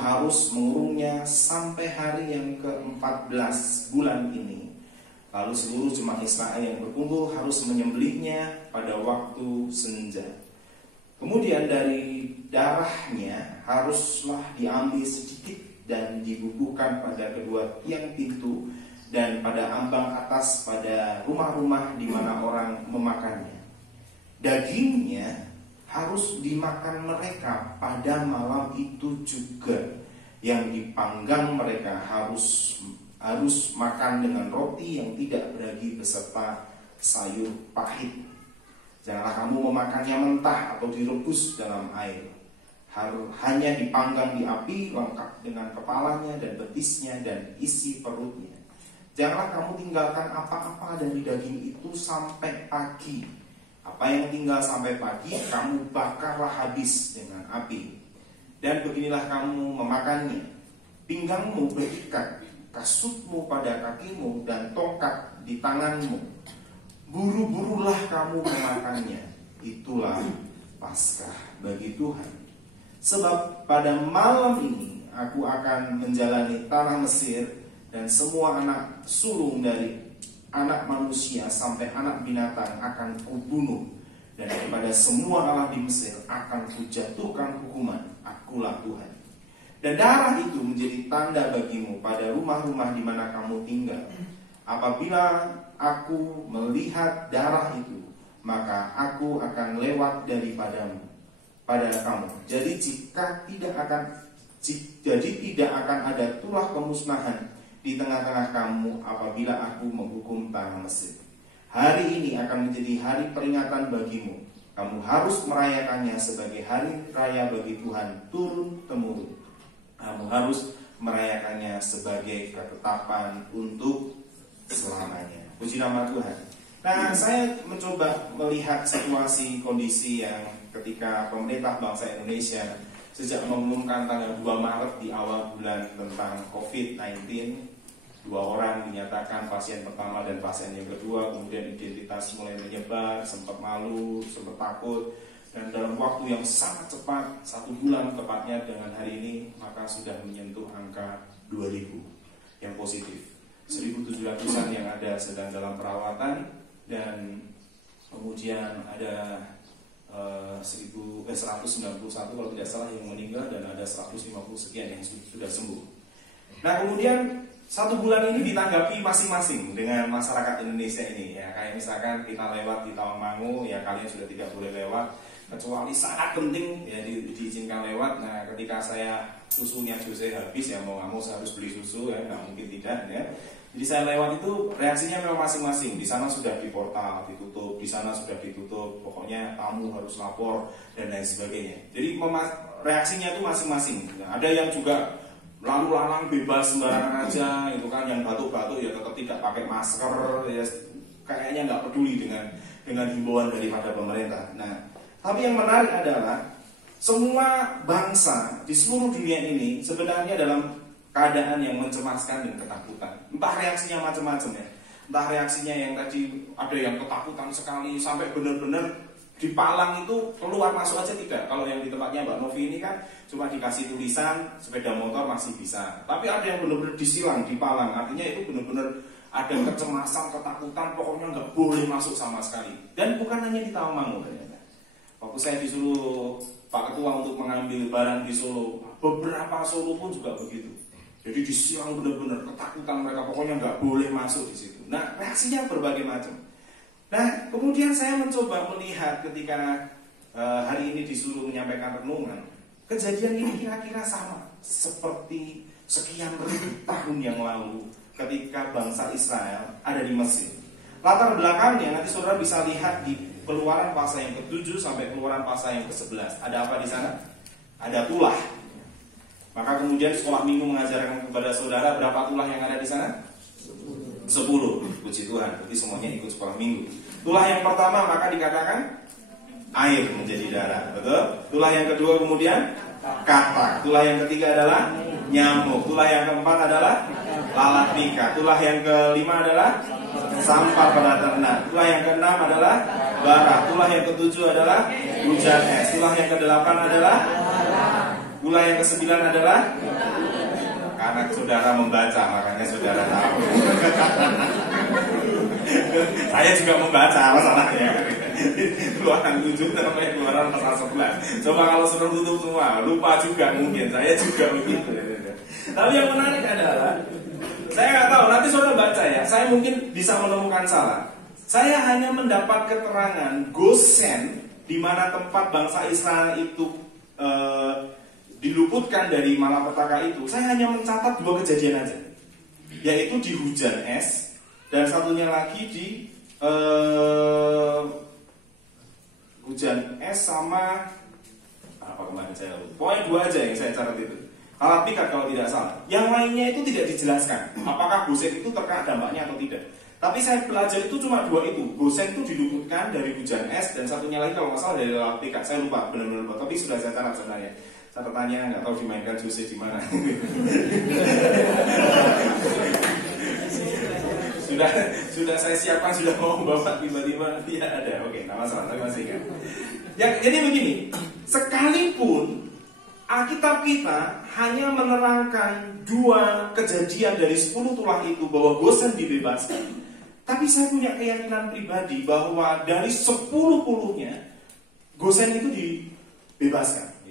harus mengurungnya sampai hari yang ke-14 bulan ini. Lalu seluruh jemaat Israel yang berkumpul harus menyembelihnya pada waktu senja. Kemudian dari darahnya haruslah diambil sedikit dan dibubuhkan pada kedua tiang pintu dan pada ambang atas pada rumah-rumah di mana orang memakannya. Dagingnya harus dimakan mereka pada malam itu juga. Yang dipanggang mereka harus makan dengan roti yang tidak beragi beserta sayur pahit. Janganlah kamu memakannya mentah atau direbus dalam air. Hanya dipanggang di api lengkap dengan kepalanya dan betisnya dan isi perutnya. Janganlah kamu tinggalkan apa-apa dari daging itu sampai pagi. Apa yang tinggal sampai pagi kamu bakarlah habis dengan api. Dan beginilah kamu memakannya. Pinggangmu berikat, kasutmu pada kakimu, dan tongkat di tanganmu. Buru-burulah kamu memakannya. Itulah Paskah bagi Tuhan. Sebab pada malam ini aku akan menjalani tanah Mesir, dan semua anak sulung dari anak manusia sampai anak binatang akan kubunuh, dan daripada semua Allah di Mesir akan kujatuhkan hukuman. Akulah Tuhan. Dan darah itu menjadi tanda bagimu pada rumah-rumah di mana kamu tinggal. Apabila aku melihat darah itu, maka aku akan lewat daripadamu pada kamu. Jadi tidak akan ada tulah kemusnahan di tengah-tengah kamu apabila aku menghukum tanah Mesir. Hari ini akan menjadi hari peringatan bagimu. Kamu harus merayakannya sebagai hari raya bagi Tuhan turun-temurun. Kamu harus merayakannya sebagai ketetapan untuk selamanya. Puji nama Tuhan. Nah, saya mencoba melihat situasi kondisi yang ketika pemerintah bangsa Indonesia sejak mengumumkan tanggal 2 Maret di awal bulan tentang COVID-19, 2 orang dinyatakan pasien pertama dan pasien yang kedua, kemudian identitas mulai menyebar, sempat malu, sempat takut, dan dalam waktu yang sangat cepat, 1 bulan tepatnya dengan hari ini, maka sudah menyentuh angka 2.000 yang positif. 1.700-an yang ada sedang dalam perawatan, dan kemudian ada 191 kalau tidak salah yang meninggal, dan ada 150 sekian yang sudah sembuh. Nah, kemudian 1 bulan ini ditanggapi masing-masing dengan masyarakat Indonesia ini, ya. Kayak misalkan kita lewat di Tawangmangu, ya kalian sudah tidak boleh lewat kecuali sangat penting, ya diizinkan lewat. Nah, ketika saya susunya Jose habis, ya mau nggak mau saya harus beli susu, ya nggak mungkin tidak, ya. Jadi saya lewat itu reaksinya memang masing-masing. Di sana sudah di portal ditutup, di sana sudah ditutup. Pokoknya tamu harus lapor dan lain sebagainya. Jadi reaksinya itu masing-masing. Nah, ada yang juga lalu lalang bebas sembarangan aja, itu kan, yang batuk-batuk ya tetap tidak pakai masker, ya kayaknya nggak peduli dengan himbauan daripada pemerintah. Nah, tapi yang menarik adalah semua bangsa di seluruh dunia ini sebenarnya dalam keadaan yang mencemaskan dan ketakutan. Entah reaksinya macam-macam, ya. Entah reaksinya yang tadi ada yang ketakutan sekali sampai benar-benar di palang itu keluar masuk aja tidak. Kalau yang di tempatnya Mbak Novi ini kan cuma dikasih tulisan sepeda motor masih bisa. Tapi ada yang benar-benar disilang di palang. Artinya itu benar-benar ada kecemasan, ketakutan, pokoknya nggak boleh masuk sama sekali. Dan bukan hanya di Tawangmangu ternyata. Waktu saya disuruh Pak Ketua untuk mengambil barang di Solo, beberapa Solo pun juga begitu. Jadi disilang benar-benar ketakutan mereka, pokoknya nggak boleh masuk di situ. Nah, reaksinya berbagai macam. Nah, kemudian saya mencoba melihat ketika hari ini disuruh menyampaikan renungan, kejadian ini kira-kira sama seperti sekian ribu tahun yang lalu ketika bangsa Israel ada di Mesir. Latar belakangnya nanti saudara bisa lihat di Keluaran pasal yang ke-7 sampai Keluaran pasal yang ke-11. Ada apa di sana? Ada tulah. Maka kemudian sekolah minggu mengajarkan kepada saudara berapa tulah yang ada di sana? 10. Puji Tuhan, berarti semuanya ikut sekolah minggu. Tulah yang pertama maka dikatakan air menjadi darah, betul? Tulah yang kedua kemudian katak. Tulah yang ketiga adalah nyamuk. Tulah yang keempat adalah lalat pika. Tulah yang kelima adalah sampah pada ternak. Tulah yang keenam adalah bara. Tulah yang ketujuh adalah hujan es. Tulah yang kedelapan adalah Gula yang ke-9 adalah karena saudara membaca, makanya saudara tahu. Saya juga membaca masalahnya. Keluaran 7 sampai keluaran pasal 11. Coba kalau sudah tutup semua, lupa juga mungkin. Saya juga begitu. Tapi yang menarik adalah, saya nggak tahu, nanti saudara baca ya. Saya mungkin bisa menemukan salah. Saya hanya mendapat keterangan Gosen, di mana tempat bangsa Israel itu diluputkan dari malapetaka itu. Saya hanya mencatat 2 kejadian aja, yaitu di hujan es, dan satunya lagi di hujan es sama apa kemarin saya lupa. Pokoknya 2 aja yang saya catat itu. Alat pikat kalau tidak salah. Yang lainnya itu tidak dijelaskan apakah Gosen itu terkena dampaknya atau tidak. Tapi saya belajar itu cuma 2 itu. Gosen itu diluputkan dari hujan es, dan satunya lagi kalau nggak salah dari alat pikat. Saya lupa, benar-benar lupa. Tapi sudah saya catat sebenarnya. Catatannya nggak tahu dimainkan Jose di mana. sudah saya siapkan, sudah mau bapak, tiba-tiba tidak ada. Oke, nggak masalah, tapi masih ingat. Ya, jadi begini, sekalipun Alkitab kita hanya menerangkan 2 kejadian dari 10 tulah itu bahwa Gosen dibebaskan, tapi saya punya keyakinan pribadi bahwa dari 10-10-nya Gosen itu dibebaskan.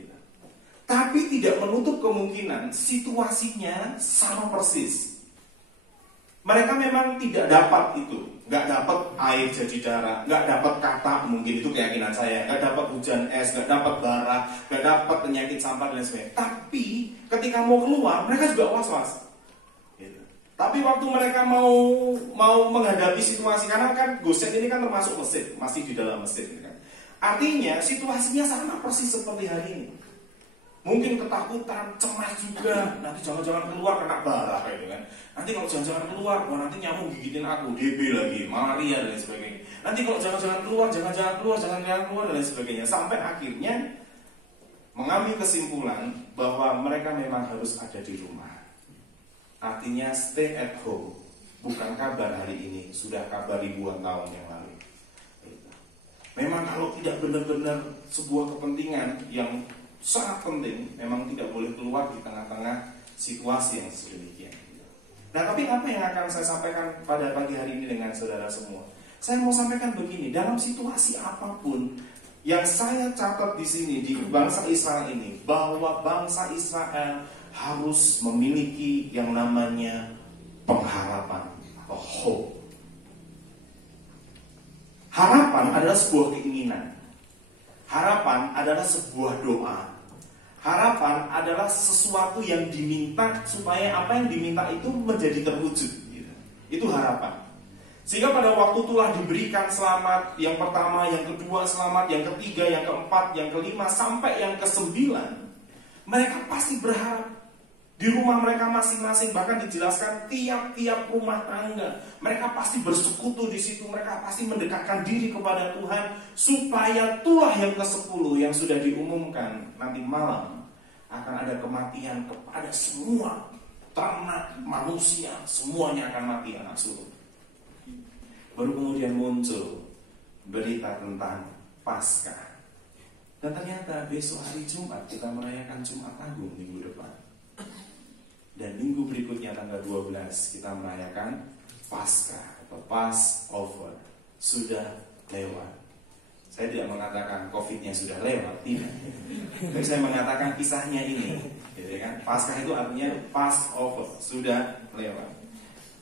Tapi tidak menutup kemungkinan situasinya sama persis. Mereka memang tidak dapat itu, nggak dapat air jadi darah, nggak dapat kata, mungkin itu keyakinan saya, nggak dapat hujan es, nggak dapat bara, nggak dapat penyakit sampar dan sebagainya. Tapi ketika mau keluar, mereka juga was-was. Gitu. Tapi waktu mereka mau menghadapi situasi, karena kan Gosen ini kan termasuk Mesir, masih di dalam Mesir, kan? Artinya situasinya sama persis seperti hari ini. Mungkin ketakutan, cemas juga. Nanti jangan-jangan keluar kena bara kayak gitu kan. Nanti kalau jangan-jangan keluar, wah nanti nyamuk gigitin aku, DB lagi, malaria dan lain sebagainya. Nanti kalau jangan-jangan keluar dan lain sebagainya. Sampai akhirnya mengambil kesimpulan bahwa mereka memang harus ada di rumah. Artinya stay at home. Bukan kabar hari ini, sudah kabar ribuan tahun yang lalu. Memang kalau tidak benar-benar sebuah kepentingan yang sangat penting, memang tidak boleh keluar di tengah-tengah situasi yang sedemikian. Nah, tapi apa yang akan saya sampaikan pada pagi hari ini dengan saudara semua? Saya mau sampaikan begini, dalam situasi apapun yang saya catat di sini di bangsa Israel ini, bahwa bangsa Israel harus memiliki yang namanya pengharapan atau hope. Harapan adalah sebuah keinginan. Harapan adalah sebuah doa. Harapan adalah sesuatu yang diminta supaya apa yang diminta itu menjadi terwujud. Gitu. Itu harapan. Sehingga pada waktu itulah diberikan selamat, yang pertama, yang kedua selamat, yang ketiga, yang keempat, yang kelima, sampai yang ke-9. Mereka pasti berharap. Di rumah mereka masing-masing, bahkan dijelaskan tiap-tiap rumah tangga, mereka pasti bersekutu di situ, mereka pasti mendekatkan diri kepada Tuhan, supaya tulah yang ke-10 yang sudah diumumkan nanti malam akan ada kematian kepada semua ternak manusia, semuanya akan mati anak sulung. Baru kemudian muncul berita tentang Paskah, dan ternyata besok hari Jumat kita merayakan Jumat Agung minggu depan. Dan minggu berikutnya tanggal 12 kita merayakan Paskah atau Passover. Sudah lewat. Saya tidak mengatakan COVID-nya sudah lewat, tidak. Tapi saya mengatakan kisahnya ini, gitu kan? Paskah itu artinya Passover, sudah lewat.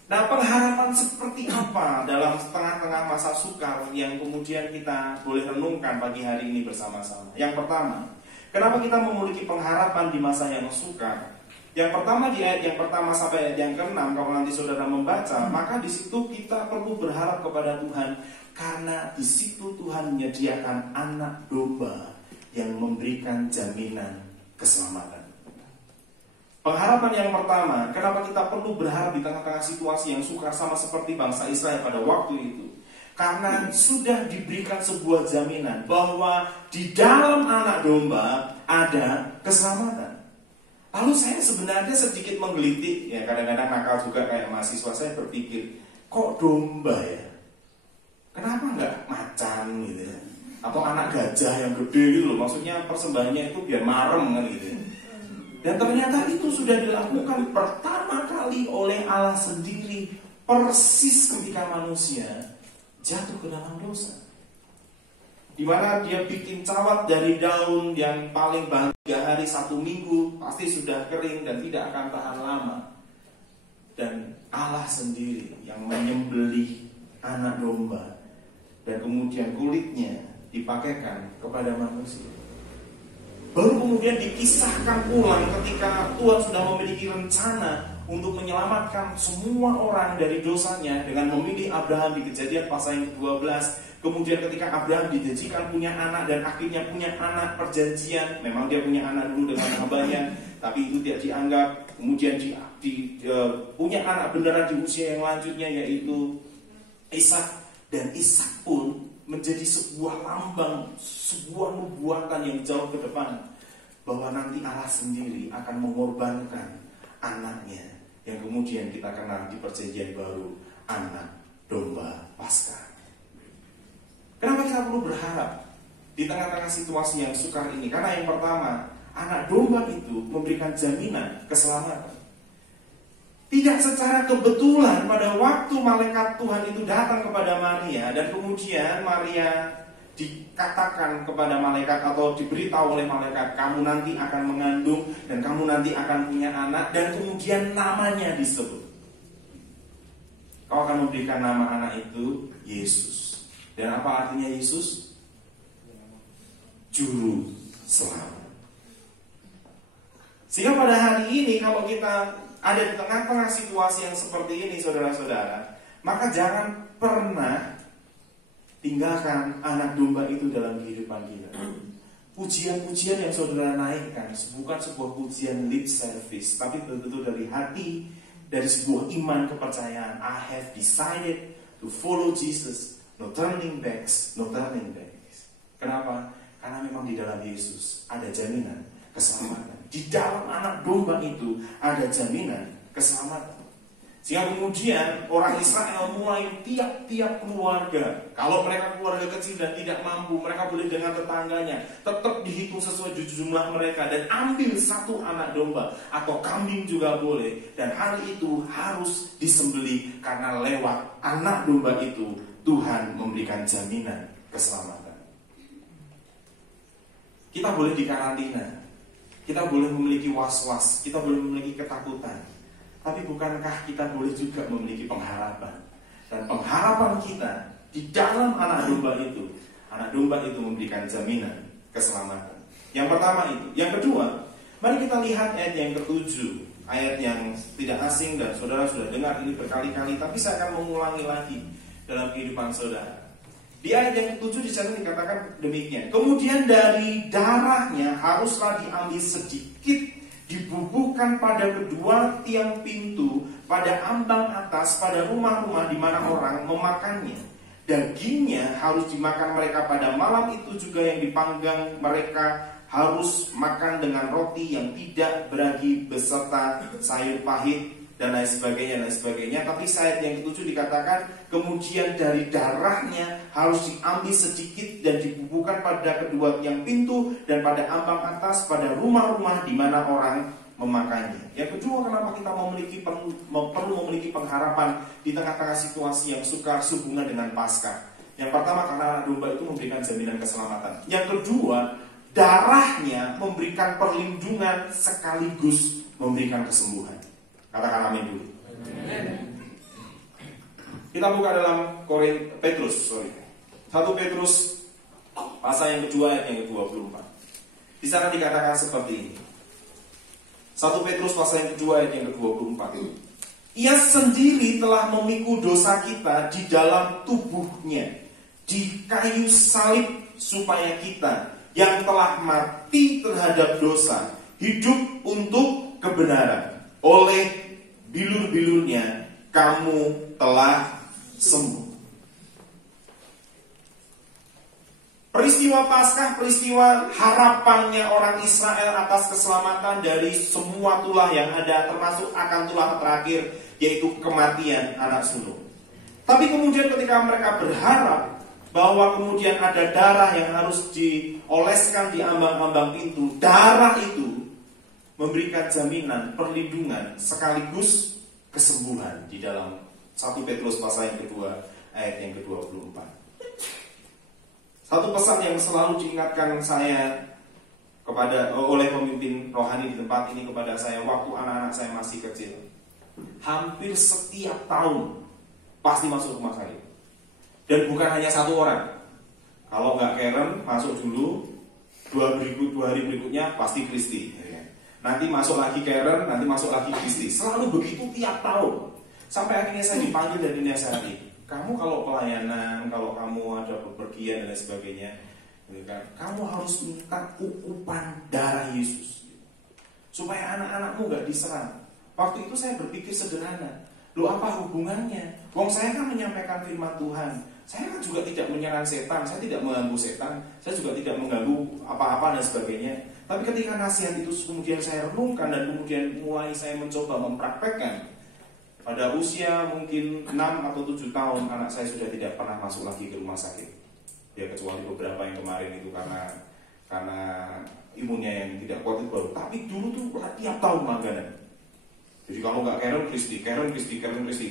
Nah, pengharapan seperti apa dalam tengah-tengah masa sukar yang kemudian kita boleh renungkan pagi hari ini bersama-sama? Yang pertama, kenapa kita memiliki pengharapan di masa yang sukar? Yang pertama di ayat yang pertama sampai ayat yang ke-6, kalau nanti saudara membaca, maka di situ kita perlu berharap kepada Tuhan, karena di situ Tuhan menyediakan anak domba yang memberikan jaminan keselamatan. Pengharapan yang pertama, kenapa kita perlu berharap di tengah-tengah situasi yang sukar sama seperti bangsa Israel pada waktu itu? Karena sudah diberikan sebuah jaminan bahwa di dalam anak domba ada keselamatan. Lalu saya sebenarnya sedikit menggelitik, ya kadang-kadang nakal juga kayak mahasiswa, saya berpikir, kok domba ya? Kenapa nggak macan gitu ya? Atau anak gajah yang gede gitu loh, maksudnya persembahannya itu biar marem kan gitu ya. Dan ternyata itu sudah dilakukan pertama kali oleh Allah sendiri, persis ketika manusia jatuh ke dalam dosa. Di mana dia bikin cawat dari daun yang paling bahan 3 hari 1 minggu pasti sudah kering dan tidak akan tahan lama. Dan Allah sendiri yang menyembelih anak domba dan kemudian kulitnya dipakaikan kepada manusia. Baru kemudian dikisahkan ulang ketika Tuhan sudah memiliki rencana untuk menyelamatkan semua orang dari dosanya dengan memilih Abraham di Kejadian pasal yang ke-12. Kemudian ketika Abraham dijanjikan punya anak dan akhirnya punya anak perjanjian, memang dia punya anak dulu dengan hambanya, tapi itu tidak dianggap. Kemudian punya anak beneran di usia yang lanjutnya, yaitu Ishak. Dan Ishak pun menjadi sebuah lambang, sebuah nubuatan yang jauh ke depan, bahwa nanti Allah sendiri akan mengorbankan anaknya yang kemudian kita kenal di perjanjian baru, anak domba Paskah. Kenapa kita perlu berharap di tengah-tengah situasi yang sukar ini? Karena yang pertama, anak domba itu memberikan jaminan keselamatan. Tidak secara kebetulan pada waktu malaikat Tuhan itu datang kepada Maria, dan kemudian Maria dikatakan kepada malaikat atau diberitahu oleh malaikat, kamu nanti akan mengandung dan kamu nanti akan punya anak, dan kemudian namanya disebut. Kau akan memberikan nama anak itu Yesus. Dan apa artinya Yesus? Juru selamat. Sehingga pada hari ini kalau kita ada di tengah-tengah situasi yang seperti ini, saudara-saudara, maka jangan pernah tinggalkan anak domba itu dalam kehidupan kita. Pujian-pujian yang saudara naikkan bukan sebuah pujian lip service, tapi betul-betul dari hati, dari sebuah iman kepercayaan. I have decided to follow Jesus, no turning back, no turning back. Kenapa? Karena memang di dalam Yesus ada jaminan keselamatan. Di dalam anak domba itu ada jaminan keselamatan. Sehingga kemudian orang Israel mulai tiap-tiap keluarga, kalau mereka keluarga kecil dan tidak mampu, mereka boleh dengan tetangganya, tetap dihitung sesuai jumlah mereka, dan ambil satu anak domba atau kambing juga boleh. Dan hari itu harus disembelih, karena lewat anak domba itu Tuhan memberikan jaminan keselamatan. Kita boleh dikarantina, kita boleh memiliki was-was, kita boleh memiliki ketakutan, tapi bukankah kita boleh juga memiliki pengharapan? Dan pengharapan kita di dalam anak domba itu memberikan jaminan keselamatan. Yang pertama itu. Yang kedua, mari kita lihat ayat yang ke-7, ayat yang tidak asing dan saudara sudah dengar ini berkali-kali, tapi saya akan mengulangi lagi dalam kehidupan saudara. Di ayat yang ke-7 di sana dikatakan demikian. Kemudian dari darahnya haruslah diambil sedikit, dibubuhkan pada kedua tiang pintu, pada ambang atas, pada rumah-rumah di mana orang memakannya. Dagingnya harus dimakan mereka pada malam itu juga, yang dipanggang mereka harus makan dengan roti yang tidak beragi beserta sayur pahit, dan lain sebagainya. Tapi ayat yang ke-7 dikatakan, kemudian dari darahnya harus diambil sedikit dan dibubuhkan pada kedua tiang pintu dan pada ambang atas, pada rumah-rumah di mana orang memakannya. Yang kedua, kenapa kita perlu memiliki pengharapan di tengah-tengah situasi yang sukar sehubungan dengan Paskah? Yang pertama, karena anak domba itu memberikan jaminan keselamatan. Yang kedua, darahnya memberikan perlindungan sekaligus memberikan kesembuhan. Katakan amin dulu. Kita buka dalam 1 Petrus pasal yang kedua ayat yang ke-24. Di sana dikatakan seperti ini. 1 Petrus pasal yang kedua ayat yang ke-24. Ia sendiri telah memikul dosa kita di dalam tubuhnya di kayu salib, supaya kita yang telah mati terhadap dosa hidup untuk kebenaran. Oleh bilur-bilurnya kamu telah sembuh. Peristiwa Paskah, peristiwa harapannya orang Israel atas keselamatan dari semua tulah yang ada, termasuk akan tulah terakhir, yaitu kematian anak sulung. Tapi kemudian ketika mereka berharap bahwa kemudian ada darah yang harus dioleskan di ambang-ambang pintu, darah itu memberikan jaminan, perlindungan, sekaligus kesembuhan di dalam 1 Petrus pasal yang kedua ayat yang ke-24. Satu pesan yang selalu diingatkan saya oleh pemimpin rohani di tempat ini kepada saya waktu anak-anak saya masih kecil. Hampir setiap tahun pasti masuk rumah sakit. Dan bukan hanya satu orang. Kalau nggak Karen masuk dulu, 2 hari berikutnya pasti Kristi. Nanti masuk lagi Karen, nanti masuk lagi Kristi. Selalu begitu tiap tahun. Sampai akhirnya saya dipanggil dan dinasihati. Kamu kalau pelayanan, kalau kamu ada bepergian dan lain sebagainya, kamu harus minta ukupan darah Yesus supaya anak-anakmu nggak diserang. Waktu itu saya berpikir sederhana. Loh, apa hubungannya? Wong saya kan menyampaikan firman Tuhan. Saya kan juga tidak menyerang setan, saya tidak mengganggu setan, saya juga tidak mengganggu apa-apa dan sebagainya. Tapi ketika nasihat itu kemudian saya renungkan dan kemudian mulai saya mencoba mempraktekkan, pada usia mungkin 6 atau 7 tahun anak saya sudah tidak pernah masuk lagi ke rumah sakit. Ya kecuali beberapa yang kemarin itu karena imunnya yang tidak kuat itu baru. Tapi dulu tuh tiap tahun langganan. Jadi kalau nggak Karen Kristi.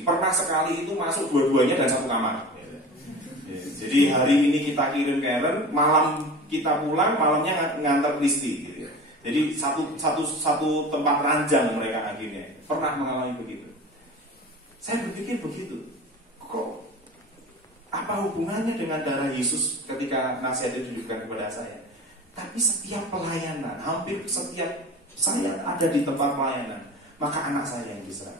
Pernah sekali itu masuk dua-duanya dan satu kamar. Jadi hari ini kita kirim Karen, malam kita pulang, malamnya ngantar Kristi. Gitu. Jadi satu tempat ranjang mereka akhirnya. Pernah mengalami begitu. Saya berpikir begitu. Kok apa hubungannya dengan darah Yesus ketika nasihat itu diberikan kepada saya? Tapi setiap pelayanan, hampir setiap saya ada di tempat pelayanan, maka anak saya yang diserang.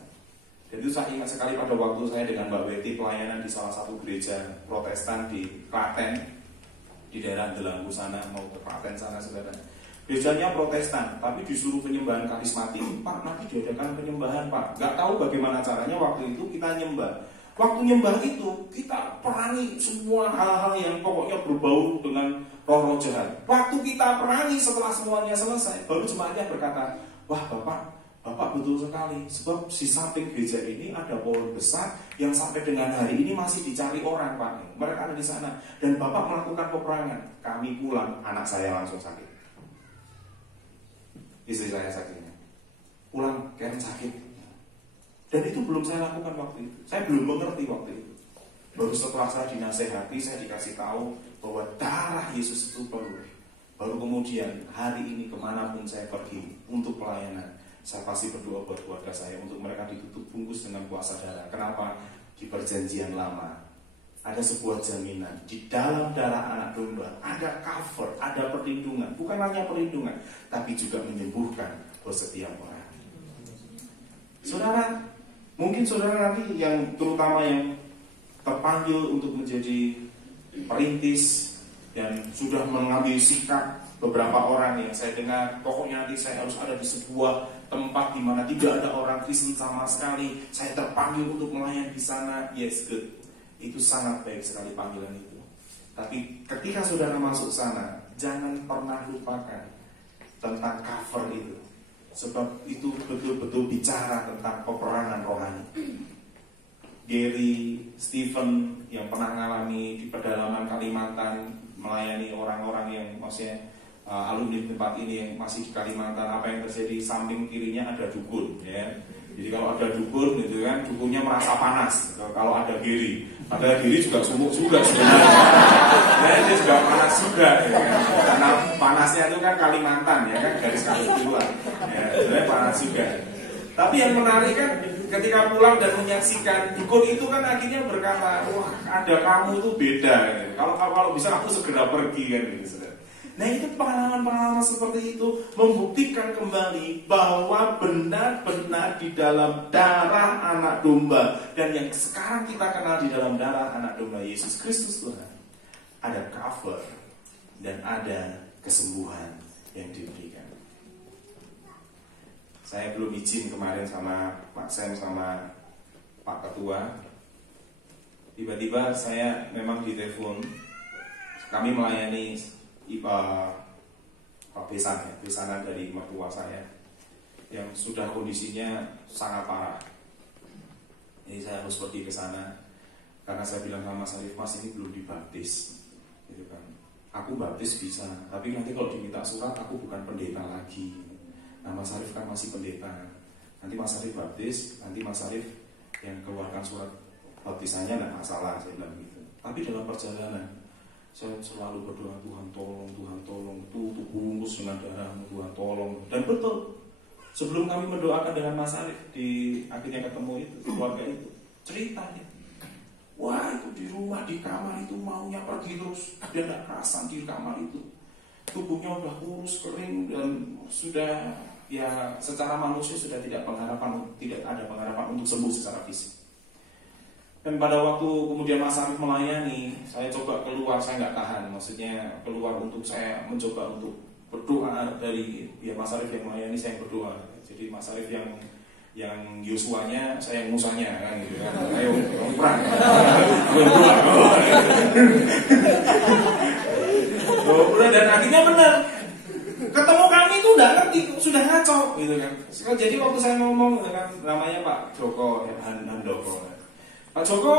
Dan itu saya ingat sekali pada waktu saya dengan Mbak Betty pelayanan di salah satu gereja Protestan di Klaten, di daerah Delanggu sana, mau ke Klaten sana saudara. Gerejanya Protestan, tapi disuruh penyembahan karismatik. Pak, nanti diadakan penyembahan Pak. Gak tahu bagaimana caranya waktu itu kita nyembah. Waktu nyembah itu kita perangi semua hal-hal yang pokoknya berbau dengan roh-roh jahat. Waktu kita perangi setelah semuanya selesai, baru jemaatnya berkata, wah Bapak betul sekali, sebab di samping gereja ini ada pohon besar yang sampai dengan hari ini masih dicari orang Pak. Mereka ada di sana dan Bapak melakukan peperangan. Kami pulang, anak saya langsung sakit. Istri saya sakitnya. Pulang, Karen sakit. Dan itu belum saya lakukan waktu itu. Saya belum mengerti waktu itu. Baru setelah saya dinasehati, saya dikasih tahu bahwa darah Yesus itu perlu. Baru kemudian hari ini kemanapun saya pergi untuk pelayanan, saya pasti berdoa buat keluarga saya untuk mereka ditutup bungkus dengan kuasa darah. Kenapa? Di perjanjian lama ada sebuah jaminan di dalam darah anak domba, ada cover, ada perlindungan. Bukan hanya perlindungan, tapi juga menyembuhkan buat setiap orang. Saudara, mungkin saudara nanti yang terutama yang terpanggil untuk menjadi perintis dan sudah mengambil sikap. Beberapa orang yang saya dengar, pokoknya nanti saya harus ada di sebuah tempat di mana tidak ada orang Kristen sama sekali. Saya terpanggil untuk melayani di sana. Yes, good. Itu sangat baik sekali panggilan itu. Tapi ketika saudara masuk sana, jangan pernah lupakan tentang cover itu. Sebab itu betul-betul bicara tentang peperangan rohani. Gary Stephen yang pernah mengalami di pedalaman Kalimantan, melayani orang-orang yang maksudnya alumni tempat ini yang masih di Kalimantan, apa yang terjadi samping kirinya ada dukun, ya. Jadi kalau ada dukun, gitu kan, dukunnya merasa panas. Kalau ada Giri, padahal Giri juga sumuk juga sebenarnya. Nah, dia juga panas juga, ya kan? Karena panasnya itu kan Kalimantan, ya kan, garis keluar, ya, sebenarnya panas juga. Tapi yang menarik kan, ketika pulang dan menyaksikan dukun itu kan akhirnya berkata, wah ada kamu tuh beda. Gitu. Kalau bisa aku segera pergi kan, gitu. Nah itu pengalaman-pengalaman seperti itu membuktikan kembali bahwa benar-benar di dalam darah anak domba dan yang sekarang kita kenal di dalam darah anak domba Yesus Kristus Tuhan, ada cover dan ada kesembuhan yang diberikan. Saya belum izin kemarin sama Pak Sam sama Pak Ketua. Tiba-tiba saya memang ditelepon. Kami melayani besanan dari mertua saya yang sudah kondisinya sangat parah. Jadi saya harus pergi ke sana karena saya bilang sama Sarif, Mas ini belum dibaptis, gitu kan. Aku baptis bisa, tapi nanti kalau diminta surat aku bukan pendeta lagi. Nah Mas Arief kan masih pendeta, nanti Mas Arief baptis, nanti Mas Arief yang keluarkan surat baptisannya, tidak masalah, saya bilang gitu. Tapi dalam perjalanan saya selalu berdoa, Tuhan tolong, tutup bungkus dengan darahmu, Tuhan tolong. Dan betul, sebelum kami mendoakan dengan Mas Arief, di akhirnya ketemu itu, keluarga itu, ceritanya, wah itu di rumah, di kamar itu maunya pergi terus, dia tidak kerasan di kamar itu. Tubuhnya udah kurus, kering, dan sudah, ya secara manusia sudah tidak ada pengharapan untuk sembuh secara fisik. Dan pada waktu kemudian Mas Arief melayani, saya coba keluar, saya nggak tahan, maksudnya keluar untuk saya mencoba untuk berdoa dari ya Mas Arief yang melayani, saya berdoa. Jadi Mas Arief yang Yosuanya, saya yang Musanya kan gitu kan. Ayo perang. Berdoa. Dan akhirnya benar. Ketemu kami itu udah ngerti, sudah ngaco gitu kan. Jadi waktu saya ngomong dengan namanya Pak Joko Handoko. Pak Joko,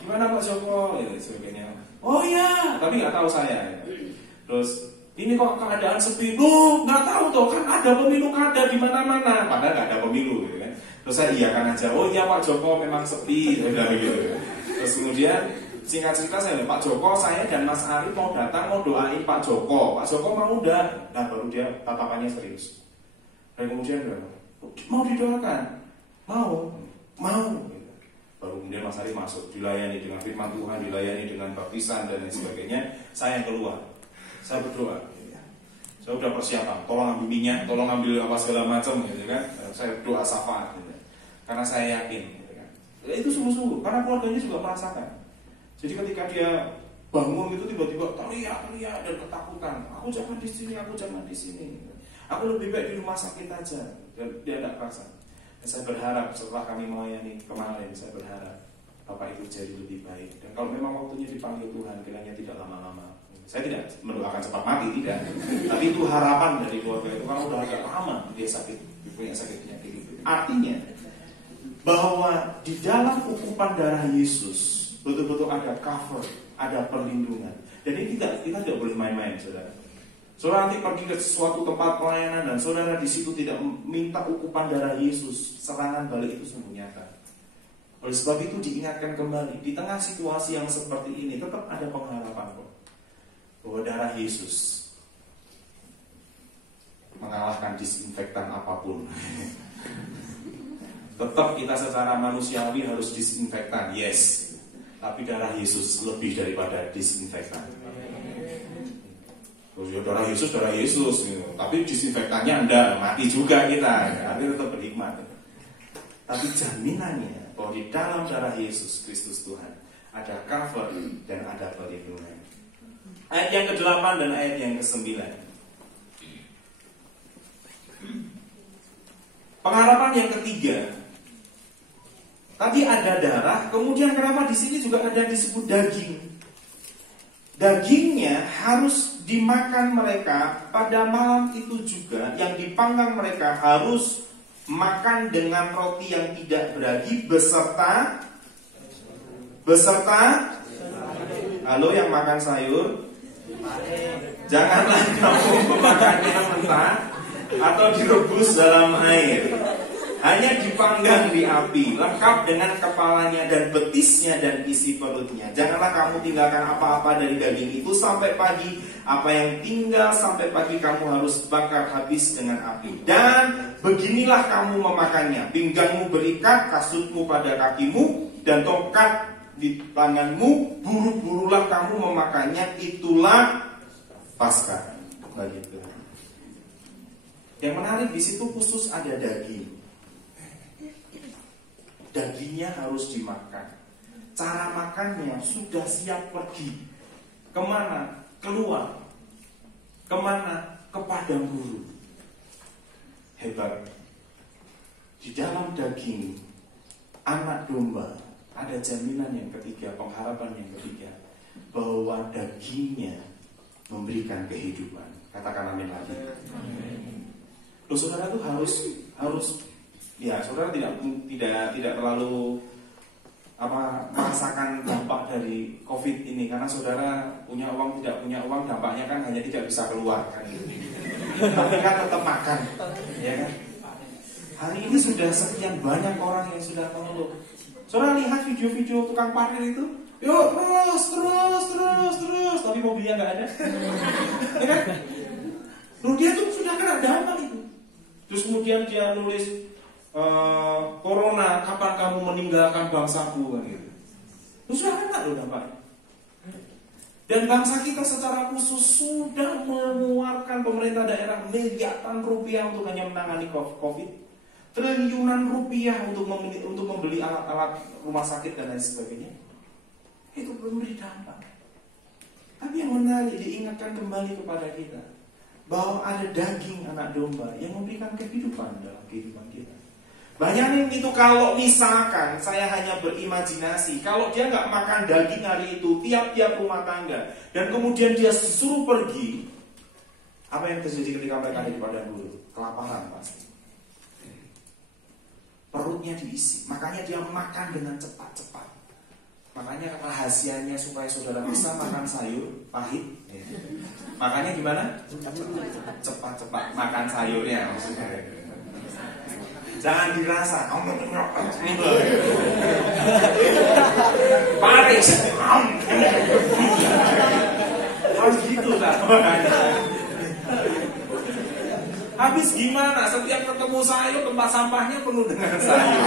gimana Pak Joko? Ya, sebagainya. Oh iya, tapi nggak tahu saya. Ya. Terus ini kok keadaan sepi? Loh, nggak tahu toh, kan ada pemilu kada di mana-mana. Padahal nggak ada pemilu, gitu kan. Terus saya iyakan aja. Oh iya Pak Joko memang sepi, saya bilang gitu. Terus kemudian singkat cerita saya bilang, Pak Joko, saya dan Mas Arief mau datang mau doain Pak Joko. Pak Joko mau udah. Nah baru dia tatapannya serius. Dan kemudian mau didoakan, mau. Baru kemudian Mas Arief masuk, dilayani dengan firman Tuhan, dilayani dengan baptisan dan lain sebagainya. Saya yang keluar, saya berdoa. Saya udah persiapan, tolong ambil minyak, tolong ambil apa segala macam, gitu kan. Saya doa syafaat, gitu. Karena saya yakin, gitu kan. Itu sungguh-sungguh, karena keluarganya juga merasakan. Jadi ketika dia bangun itu tiba-tiba teriak dan ketakutan. Aku jangan di sini, Aku lebih baik di rumah sakit aja. Dan dia tidak perasa. Dan saya berharap setelah kami melayani kemarin, saya berharap Bapak itu jadi lebih baik. Dan kalau memang waktunya dipanggil Tuhan, kiranya tidak lama-lama. Saya tidak mendoakan cepat mati, tidak. Tapi itu harapan dari keluarga itu, karena udah agak lama dia punya sakit penyakit itu. Artinya bahwa di dalam ukupan darah Yesus betul-betul ada cover, ada perlindungan. Dan ini kita tidak boleh main-main, saudara. Saudara nanti pergi ke suatu tempat pelayanan dan saudara di situ tidak minta ukupan darah Yesus, serangan balik itu sungguh nyata. Oleh sebab itu diingatkan kembali, di tengah situasi yang seperti ini tetap ada pengharapan kok, bahwa darah Yesus mengalahkan disinfektan apapun. Tetap kita secara manusiawi harus disinfektan, yes. Tapi darah Yesus lebih daripada disinfektan. Terus ya darah Yesus, gitu. Tapi disinfektannya Anda mati juga kita, tapi tetap berhikmat. Tapi jaminannya bahwa di dalam darah Yesus Kristus Tuhan ada cover dan ada perlindungan. Ayat yang ke-8 dan ayat yang ke-9. Pengharapan yang ketiga. Tadi ada darah, kemudian kenapa di sini juga ada disebut daging? Dagingnya harus dimakan mereka pada malam itu juga. Yang dipanggang mereka harus makan dengan roti yang tidak beragi beserta. Halo yang makan sayur, janganlah kamu memakannya mentah atau direbus dalam air. Hanya dipanggang di api, lengkap dengan kepalanya dan betisnya dan isi perutnya. Janganlah kamu tinggalkan apa-apa dari daging itu sampai pagi. Apa yang tinggal sampai pagi kamu harus bakar habis dengan api. Dan beginilah kamu memakannya. Pinggangmu berikat, kasutmu pada kakimu, dan tongkat di tanganmu. Buru-burulah kamu memakannya. Itulah Paskah bagi Tuhan. Yang menarik di situ khusus ada daging. Dagingnya harus dimakan. Cara makannya sudah siap pergi. Kemana? Keluar. Kemana? Ke padang gurun. Hebat. Di dalam daging anak domba ada jaminan yang ketiga, pengharapan yang ketiga, bahwa dagingnya memberikan kehidupan. Katakan amin lagi. Loh, saudara itu harus ya, saudara tidak terlalu merasakan dampak dari COVID ini, karena saudara punya uang tidak punya uang, dampaknya kan hanya tidak bisa keluar kan gitu. tapi kan tetap makan, ya kan? Hari ini sudah sekian banyak orang yang sudah mengeluh. Saudara lihat video-video tukang parkir itu, yuk terus, tapi mobilnya nggak ada, ya kan? Loh, dia tuh sudah kena dampak itu. Terus kemudian dia nulis, Corona, kapan kamu meninggalkan bangsaku, kan gitu. Terus sudah kena loh dampaknya. Dan bangsa kita secara khusus sudah mengeluarkan pemerintah daerah miliaran rupiah untuk hanya menangani COVID, triliunan rupiah untuk membeli alat-alat rumah sakit dan lain sebagainya. Itu memberi dampak. Tapi yang menarik diingatkan kembali kepada kita bahwa ada daging anak domba yang memberikan kehidupan dalam kehidupan kita. Bayangin itu kalau misalkan saya hanya berimajinasi, kalau dia nggak makan daging hari itu tiap-tiap rumah tangga, dan kemudian dia suruh pergi, apa yang terjadi ketika mereka ada di padang gurun? Kelaparan pasti. Perutnya diisi, makanya dia makan dengan cepat-cepat. Makanya rahasianya supaya saudara bisa makan sayur pahit, ya. Makanya gimana? Cepat-cepat makan sayurnya maksudnya. Jangan dirasa, Paris, harus gitu lah. Habis gimana? Setiap ketemu sayur tempat sampahnya penuh dengan sayur.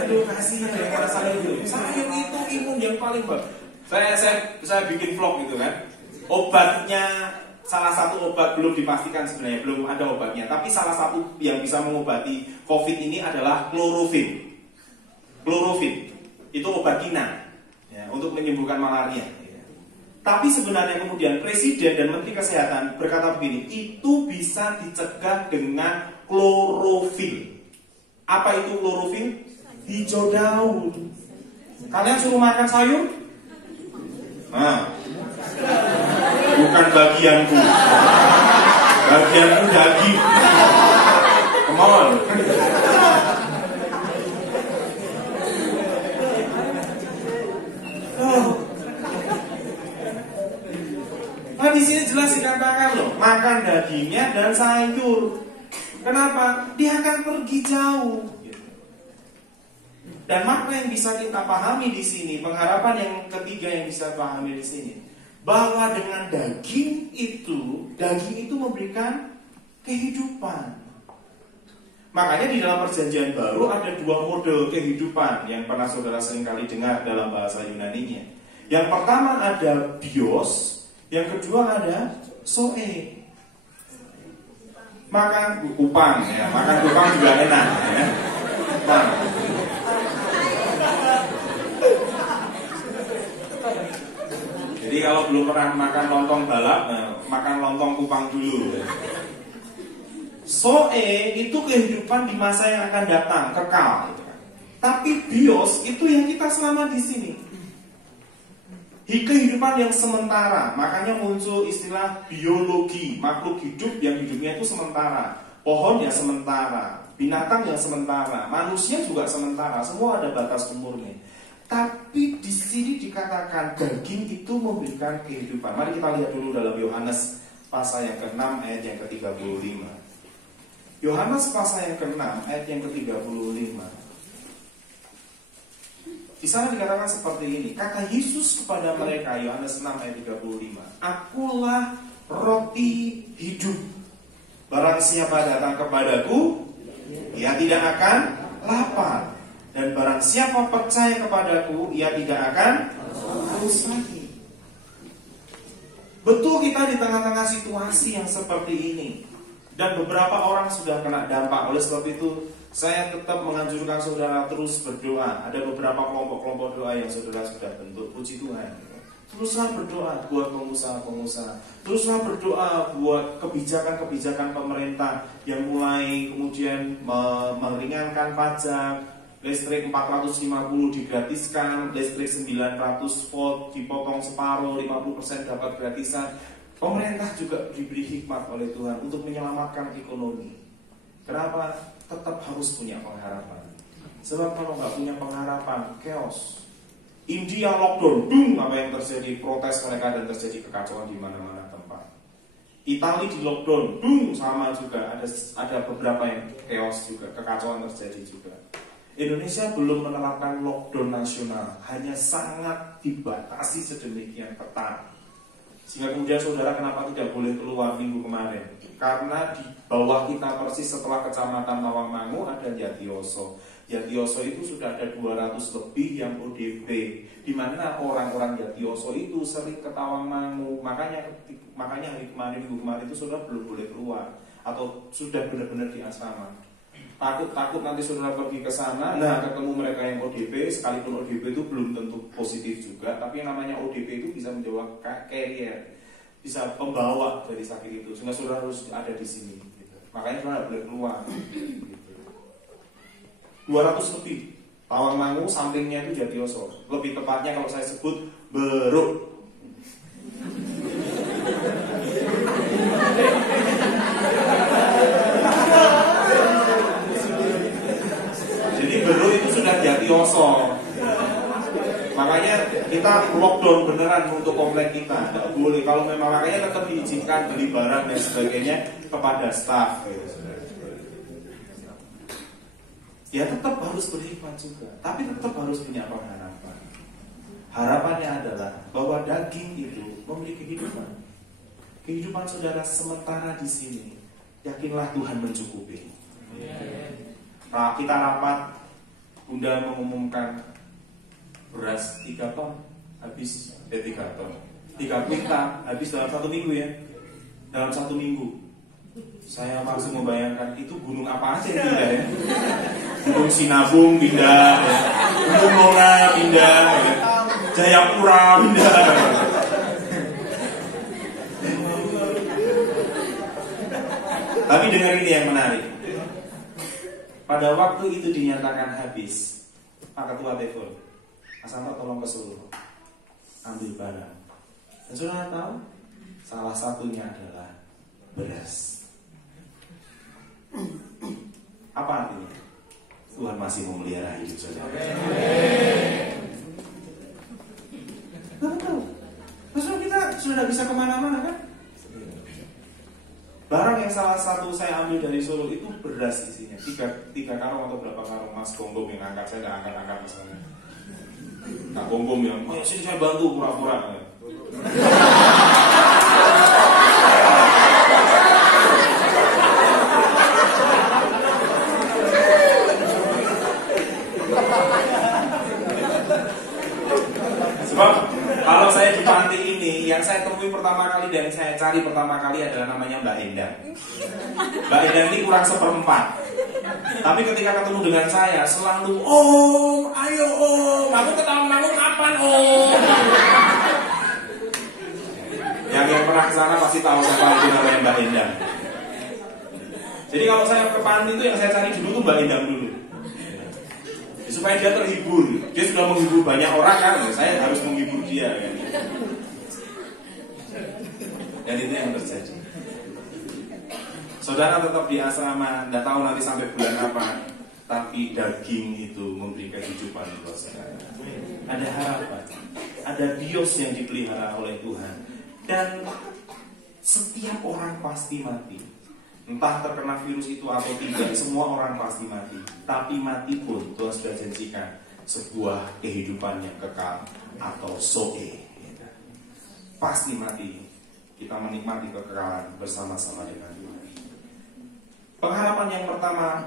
Aduh, kasihan ya para sayur itu. Sayur itu imun yang paling bagus. Saya bikin vlog gitu kan. Obatnya, salah satu obat belum dipastikan sebenarnya, belum ada obatnya. Tapi salah satu yang bisa mengobati COVID ini adalah klorofil. Klorofil itu obat Cina, ya, untuk menyembuhkan malaria. Ya. Tapi sebenarnya kemudian Presiden dan Menteri Kesehatan berkata begini, itu bisa dicegah dengan klorofil. Apa itu klorofil? Hijau daun. Kalian suruh makan sayur? Nah, bukan bagianku. Bagianku daging. Come on. Nah, di sini jelas dikatakan loh, makan dagingnya dan sayur. Kenapa? Dia akan pergi jauh. Dan makna yang bisa kita pahami di sini, pengharapan yang ketiga yang bisa pahami di sini, bahwa dengan daging itu memberikan kehidupan. Makanya di dalam perjanjian baru ada dua model kehidupan yang pernah saudara seringkali dengar dalam bahasa Yunaninya. Yang pertama ada bios, yang kedua ada zoe. Makan kupang, ya, makan kupang juga enak, ya. Nah, jadi kalau belum pernah makan lontong balap, makan lontong kupang dulu. Zoe itu kehidupan di masa yang akan datang, kekal. Tapi bios itu yang kita selama di sini. Kehidupan yang sementara, makanya muncul istilah biologi, makhluk hidup yang hidupnya itu sementara. Pohon ya sementara, binatang yang sementara, manusia juga sementara, semua ada batas umurnya. Tapi di sini dikatakan daging itu memberikan kehidupan. Mari kita lihat dulu dalam Yohanes pasal yang ke-6 ayat yang ke-35. Yohanes pasal yang ke-6 ayat yang ke-35. Di sana dikatakan seperti ini. Kata Yesus kepada mereka, Yohanes 6 ayat 35. Akulah roti hidup. Barang siapa datang kepadaku, ia tidak akan lapar. Dan barang siapa percaya kepadaku, ia tidak akan haus lagi. Betul kita di tengah-tengah situasi yang seperti ini. Dan beberapa orang sudah kena dampak. Oleh sebab itu, saya tetap menganjurkan saudara terus berdoa. Ada beberapa kelompok-kelompok doa yang saudara sudah bentuk. Puji Tuhan. Teruslah berdoa buat pengusaha-pengusaha. Teruslah berdoa buat kebijakan-kebijakan pemerintah yang mulai kemudian meringankan pajak. Listrik 450 digratiskan, listrik 900 volt dipotong separuh, 50% dapat gratisan. Pemerintah juga diberi hikmat oleh Tuhan untuk menyelamatkan ekonomi. Kenapa? Tetap harus punya pengharapan. Sebab kalau nggak punya pengharapan, chaos. India lockdown, apa yang terjadi? Protes mereka dan terjadi kekacauan di mana-mana tempat. Italia di lockdown, sama juga ada beberapa yang chaos juga, kekacauan terjadi juga. Indonesia belum menerapkan lockdown nasional, hanya sangat dibatasi sedemikian ketat. Sehingga kemudian saudara kenapa tidak boleh keluar minggu kemarin? Karena di bawah kita persis setelah kecamatan Tawangmangu ada Jatiyoso. Jatiyoso itu sudah ada 200 lebih yang ODP, di mana orang-orang Jatiyoso itu sering ke Tawangmangu. Makanya hari kemarin, minggu kemarin itu saudara belum boleh keluar atau sudah benar-benar di asrama. Takut nanti saudara pergi ke sana, nah ketemu mereka yang ODP, sekalipun ODP itu belum tentu positif juga, tapi yang namanya ODP itu bisa menjadi carrier, bisa pembawa dari sakit itu, sehingga saudara harus ada di sini. Gitu. Makanya saudara boleh keluar. Gitu. 200 lebih. Tawangmangu sampingnya itu Jatiyoso. Lebih tepatnya kalau saya sebut Beruk. Jadi Beruk itu sudah Jatiyoso. Makanya kita lockdown beneran untuk komplek kita. Tidak boleh. Kalau memang makanya tetap diizinkan beli barang dan sebagainya kepada staff. Ya tetap harus berhikmat juga, tapi tetap harus punya pengharapan. Harapannya adalah bahwa daging itu memiliki kehidupan. Kehidupan saudara sementara di sini, yakinlah Tuhan mencukupi. Nah, kita rapat, Bunda mengumumkan beras 3 ton habis, 3 ton, 3 kuintal habis dalam 1 minggu ya, dalam 1 minggu. Saya langsung membayangkan itu gunung apa aja yang pindah ya. Gunung Sinabung pindah ya. Gunung Mona pindah ya. Jayapura pindah. Tapi dengar ini yang menarik. Pada waktu itu dinyatakan habis, Pak Ketua telepon, Mas Anto tolong ke Solo, ambil barang. Dan saudara tahu, salah satunya adalah beras. Apa artinya? Tuhan masih memelihara hidup saudara. Tahu. Terus kita sudah bisa kemana-mana kan? Barang yang salah satu saya ambil dari Solo itu beras isinya 3 karung atau berapa karung. Mas Gonggong yang angkat, saya tidak angkat misalnya. Kak Gonggong yang, oh sini saya bantu pura-pura. Sebab kalau saya di panti ini, yang saya temui pertama kali dan saya cari pertama kali adalah namanya Mbak Endang. Mbak Endang ini kurang 1/4. Tapi ketika ketemu dengan saya selalu, Om, ayo Om, aku ke Tawangmangu kapan Om? Yang pernah ke sana pasti tahu siapa itu namanya Mbak Endang. Jadi kalau saya ke panti itu yang saya cari dulu tuh Mbak Endang dulu. Supaya dia terhibur. Dia sudah menghibur banyak orang kan, saya harus menghibur dia kan. Dan itu yang terjadi. Saudara tetap di asrama, tidak tahu nanti sampai bulan apa, tapi daging itu memberi kehidupan buat saudara. Ada harapan, ada bios yang dipelihara oleh Tuhan, dan setiap orang pasti mati. Entah terkena virus itu atau tidak, semua orang pasti mati. Tapi mati pun Tuhan sudah janjikan sebuah kehidupan yang kekal atau zoe. Pasti mati. Kita menikmati kekekalan bersama-sama dengan Tuhan. Pengharapan yang pertama,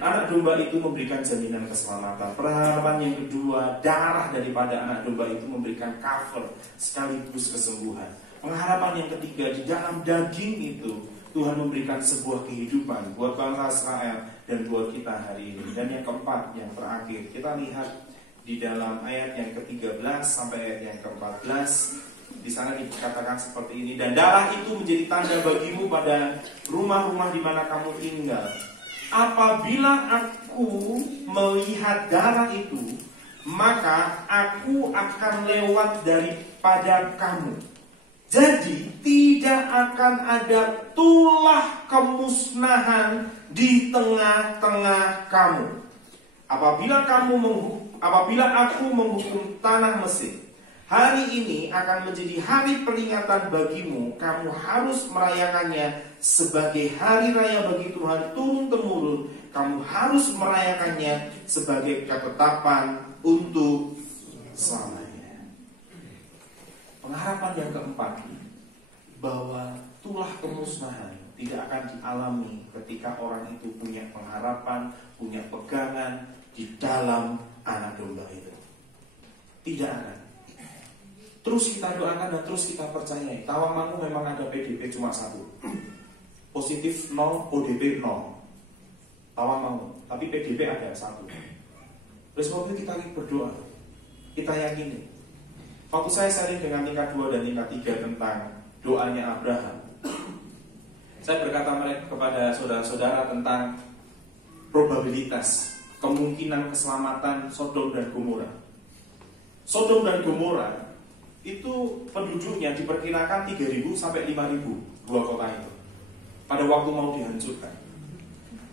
anak domba itu memberikan jaminan keselamatan. Pengharapan yang kedua, darah daripada anak domba itu memberikan cover sekaligus kesembuhan. Pengharapan yang ketiga, di dalam daging itu Tuhan memberikan sebuah kehidupan buat bangsa Israel dan buat kita hari ini. Dan yang keempat, yang terakhir, kita lihat di dalam ayat yang ke-13 sampai ayat yang ke-14. Di sana dikatakan seperti ini, dan darah itu menjadi tanda bagimu pada rumah-rumah di mana kamu tinggal. Apabila aku melihat darah itu, maka aku akan lewat daripada kamu. Jadi tidak akan ada tulah kemusnahan di tengah-tengah kamu. Apabila aku menghukum tanah Mesir, Hari ini akan menjadi hari peringatan bagimu. Kamu harus merayakannya sebagai hari raya bagi Tuhan turun-temurun. Kamu harus merayakannya sebagai ketetapan untuk selamanya. Pengharapan yang keempat, bahwa tulah kemusnahan tidak akan dialami ketika orang itu punya pengharapan, punya pegangan di dalam anak domba itu. Tidak akan. Terus kita doakan dan terus kita percayai. Tawangmangu memang ada PDP cuma satu, positif 0, ODP 0. Tawangmangu, tapi PDP ada satu. Terus waktu kita berdoa, kita yakini. Waktu saya sharing dengan tingkat 2 dan tingkat 3 tentang doanya Abraham, saya berkata kepada saudara-saudara tentang probabilitas, kemungkinan keselamatan Sodom dan Gomora. Sodom dan Gomora itu penduduknya diperkirakan 3.000 sampai 5.000 dua kota itu pada waktu mau dihancurkan.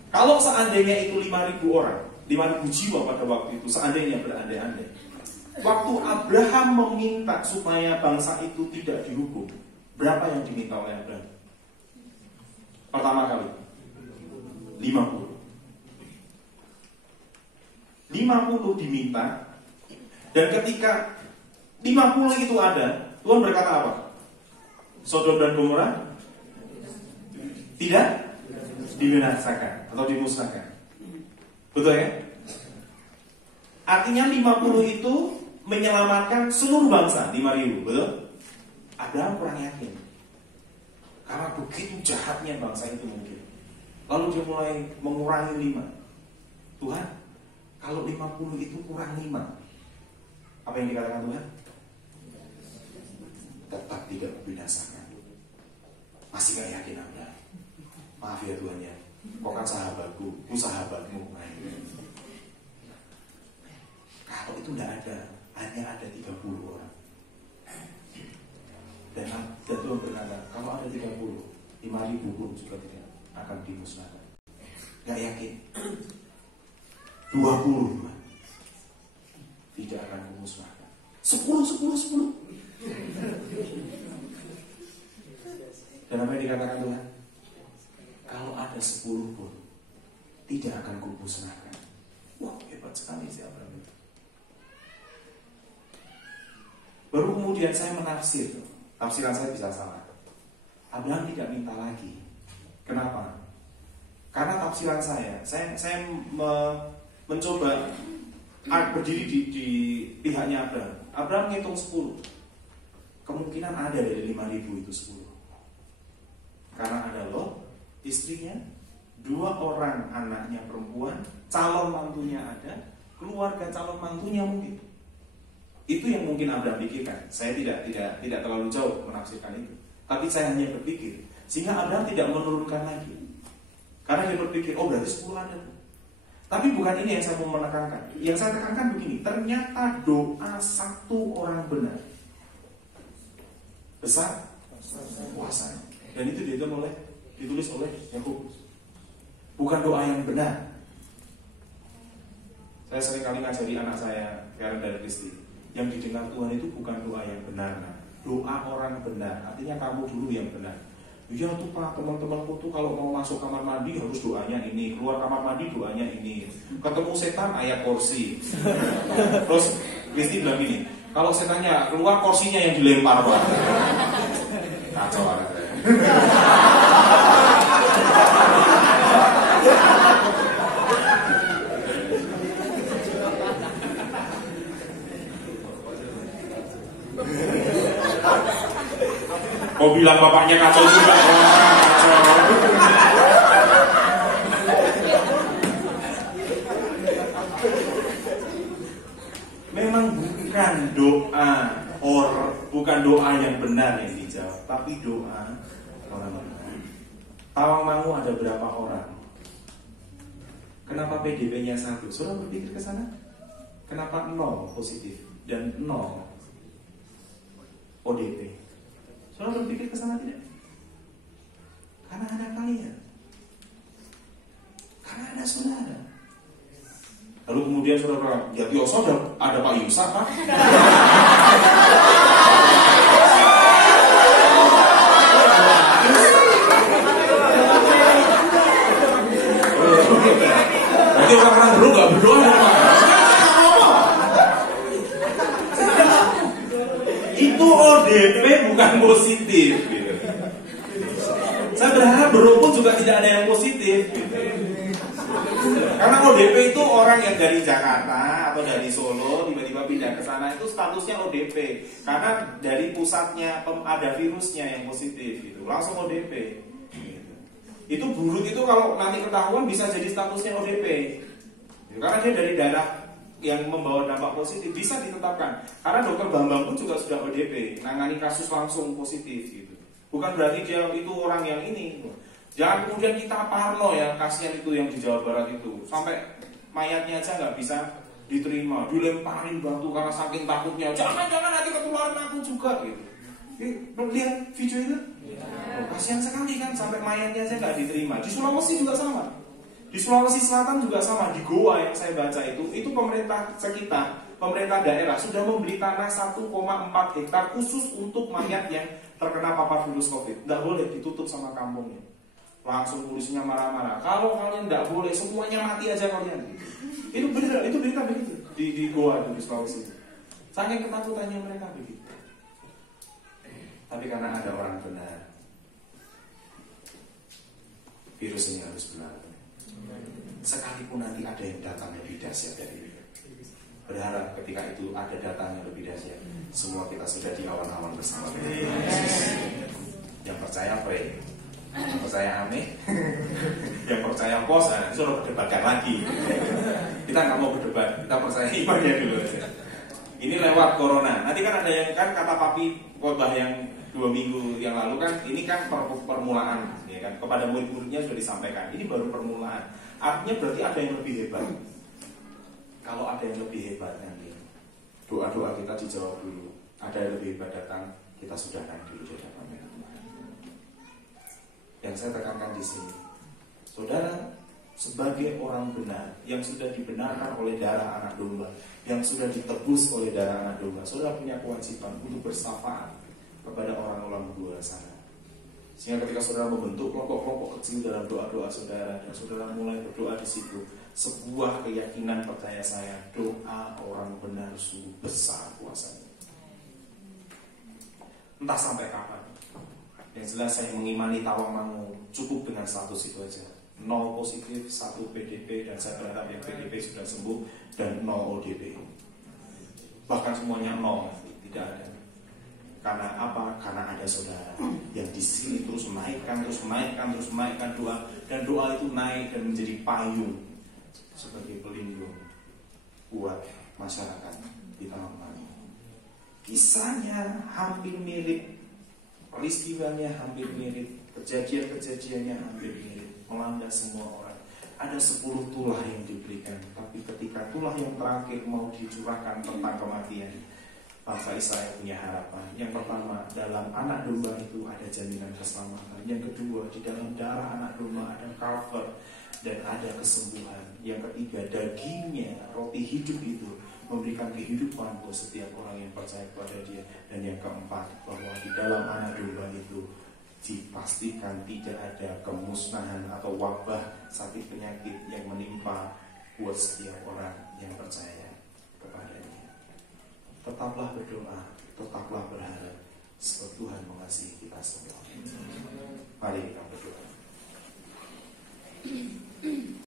Kalau seandainya itu 5.000 orang, 5.000 jiwa pada waktu itu, seandainya berandai-andai, waktu Abraham meminta supaya bangsa itu tidak dihukum, berapa yang diminta oleh Abraham? Pertama kali 50 diminta. Dan ketika 50 itu ada, Tuhan berkata apa? Sodom dan Gomora tidak dibinasakan atau dimusnahkan. Betul ya? Artinya 50 itu menyelamatkan seluruh bangsa, 5.000, betul? Abraham kurang yakin. Karena begitu jahatnya bangsa itu mungkin. Lalu dia mulai mengurangi 5. Tuhan, kalau 50 itu kurang 5, apa yang dikatakan Tuhan? Tetap tidak membinasakan. Masih gak yakin Abraham? Maaf ya Tuhan ya, kau kan sahabatku, ku sahabatmu. Kalau itu tidak ada, hanya ada 30 orang. Dan Tuhan berkata, kalau ada 30, 5.000 pun juga tidak akan dimusnahkan. Gak yakin. 20 Tuhan, tidak akan dimusnahkan. 10. Dan apa yang dikatakan Tuhan? Kalau ada 10 pun tidak akan kumusnahkan. Wah, hebat sekali si Abraham itu. Baru kemudian saya menafsir, tafsiran saya bisa salah. Abraham tidak minta lagi. Kenapa? Karena tafsiran saya mencoba berdiri di pihaknya Abraham. Abraham ngitung 10. Kemungkinan ada dari 5.000 itu 10. Karena ada Lot, istrinya, 2 orang anaknya perempuan, calon mantunya ada, keluarga calon mantunya mungkin. Itu yang mungkin Abraham pikirkan. Saya tidak terlalu jauh menafsirkan itu. Tapi saya hanya berpikir, sehingga Abraham tidak menurunkan lagi. Karena dia berpikir, oh berarti 10 ada. Tapi bukan ini yang saya mau menekankan. Yang saya tekankan begini, ternyata doa satu orang benar besar kuasa. Dan itu ditulis oleh Yakobus. Bukan doa yang benar. Saya sering kali ngajari anak saya, Karen dan Kristi, yang didengar Tuhan itu bukan doa yang benar. Doa orang benar, artinya kamu dulu yang benar. Ya tuh Pak, teman-temanku tuh kalau mau masuk kamar mandi harus doanya ini, keluar kamar mandi doanya ini. Ketemu setan ayat kursi. Terus Kristi bilang gini, kalau setannya keluar kursinya yang dilempar Pak. Kacau anak saya. Kau bilang bapaknya kacau juga. Memang bukan doa yang benar yang dijawab, tapi doa orang benar. Tawangmangu ada berapa orang? Kenapa PDP-nya 1? Sudah berpikir ke sana? Kenapa 0 positif dan 0 ODP? Saudara berpikir ke sana tidak? Karena ada kalian. Karena ada saudara. Lalu kemudian saudara, ya Tioso ada Pak Yusa Pak. Berarti orang-orang dulu nggak berdoa dong, Pak. Itu ODP bukan positif gitu. Saya berharap Bro pun juga tidak ada yang positif gitu. Karena ODP itu orang yang dari Jakarta atau dari Solo tiba-tiba pindah ke sana itu statusnya ODP. Karena dari pusatnya ada virusnya yang positif gitu. Langsung ODP gitu. Itu buruk itu kalau nanti ketahuan bisa jadi statusnya ODP gitu. Karena dia dari daerah yang membawa dampak positif bisa ditetapkan. Karena Dokter Bambang pun juga sudah ODP, nangani kasus langsung positif gitu. Bukan berarti dia itu orang yang ini. Jangan kemudian kita parno ya, kasihan itu yang di Jawa Barat itu. Sampai mayatnya aja nggak bisa diterima, dilemparin batu karena saking takutnya. Jangan nanti ketularan aku juga gitu. Lihat video itu? Oh, kasihan sekali kan, sampai mayatnya aja nggak diterima. Di Sulawesi juga sama. Di Sulawesi Selatan juga sama, di Goa yang saya baca itu pemerintah sekitar, pemerintah daerah sudah membeli tanah 1,4 hektar khusus untuk mayat yang terkena papar virus COVID. Nggak boleh ditutup sama kampungnya. Langsung polisinya marah-marah. Kalau kalian nggak boleh, semuanya mati aja kalian. Itu benar, itu berita begitu di Goa itu di Sulawesi. Saking ketakutannya mereka begitu. Tapi karena ada orang benar, virus ini harus benar. Sekalipun nanti ada yang datang lebih dahsyat dari itu. Berharap ketika itu ada datang yang lebih dahsyat, semua kita sudah di awan-awan bersama. Yang percaya pray, yang percaya amin, yang percaya pos, suruh berdebatkan lagi. Kita nggak mau berdebat, kita percaya imannya dulu. Ini lewat corona. Nanti kan ada yang kan kata papi khotbah yang 2 minggu yang lalu kan, ini kan permulaan, ya kan, kepada murid-muridnya sudah disampaikan. Ini baru permulaan. Artinya berarti ada yang lebih hebat. Kalau ada yang lebih hebat nanti, doa-doa kita dijawab dulu. Ada yang lebih hebat datang, kita sudahkan dulu di hadapan Tuhan. Yang saya tekankan di sini, saudara, sebagai orang benar yang sudah dibenarkan oleh darah anak domba, yang sudah ditebus oleh darah anak domba, saudara punya kewajiban untuk bersyafaat kepada orang-orang luar sana. Sehingga ketika saudara membentuk kelompok-kelompok kecil dalam doa-doa saudara, dan saudara mulai berdoa di situ, sebuah keyakinan percaya saya, doa orang benar sungguh besar kuasanya. Entah sampai kapan. Yang jelas saya mengimani Tawangmangu cukup dengan status itu aja. 0 positif, 1 PDP, dan saya berharap yang PDP sudah sembuh, dan 0 ODP. Bahkan semuanya 0, tidak ada. Karena apa? Karena ada saudara yang di sini terus menaikkan doa, dan doa itu naik dan menjadi payung sebagai pelindung buat masyarakat di Tawangmangu. Kisahnya hampir mirip, peristiwanya hampir mirip, kejadian-kejadiannya hampir mirip, melanda semua orang. Ada 10 tulah yang diberikan, tapi ketika tulah yang terakhir mau dicurahkan tentang kematian, bangsa Israel punya harapan. Yang pertama, dalam anak domba itu ada jaminan keselamatan. Yang kedua, di dalam darah anak domba ada cover dan ada kesembuhan. Yang ketiga, dagingnya, roti hidup itu memberikan kehidupan buat setiap orang yang percaya kepada dia. Dan yang keempat, bahwa di dalam anak domba itu dipastikan tidak ada kemusnahan atau wabah sakit penyakit yang menimpa buat setiap orang yang percaya kepadanya. Tetaplah berdoa, tetaplah berharap, sebab Tuhan mengasihi kita semua. Mari kita